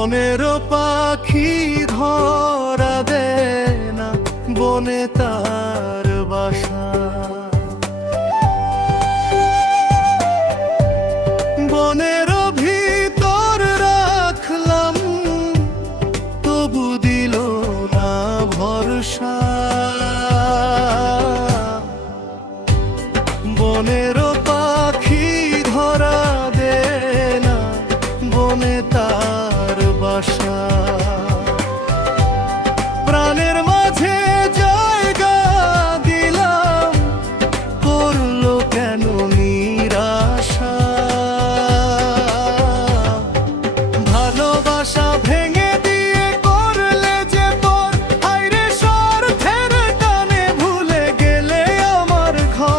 বনের পাখি ধরা দেয় না, বনে তার বাসা। বনের ভিতর রাখলাম, তবু দিল না ভরসা। বনের পাখি ধরা দেয় না, বনে তার বাসা। প্রাণের মাঝে জায়গা দিলাম, করলো কেন নিরাশা। ভালোবাসা ভেঙে দিয়ে করলে যে পর, আইরে স্বার্থের টানে ভুলে গেলে আমার ঘর।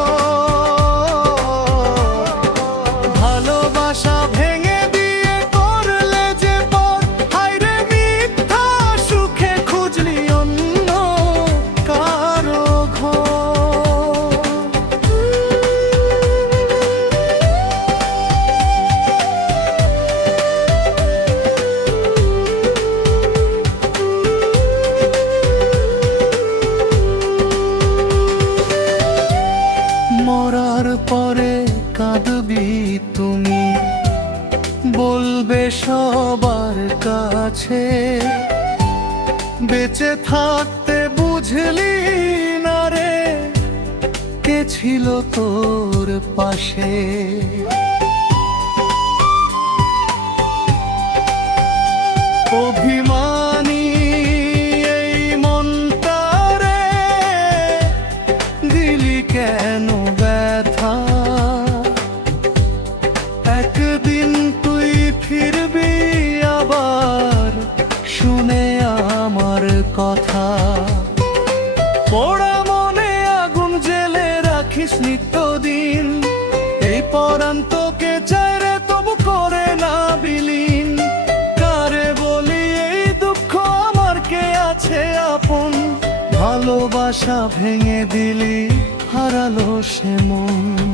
ভালোবাসা ভেঙে দিয়ে করলে যে পর, আইরে মিথ্যা সুখে খুঁজলি অন্য কারো ঘর। মরার পরে কাঁদবি তুমি, বলবে সবার কাছে। বেঁচে থাকতে বুঝলি না রে, কে ছিল তোর পাশে। অভিমানী এই মনটারে দিলি কেন ব্যথা। একদিন তুই ফিরবি আবার, শুনে আমার কথা। পোড়া মনে আগুন জেলে রাখিস নিত্যদিন, এই পরাণ তোকে চায় রে, তবু করে না বিলীন। কারে বলি এই দুঃখ আমার, কে আছে আপন। ভালোবাসা ভেঙে দিলি, হারালো সে মন।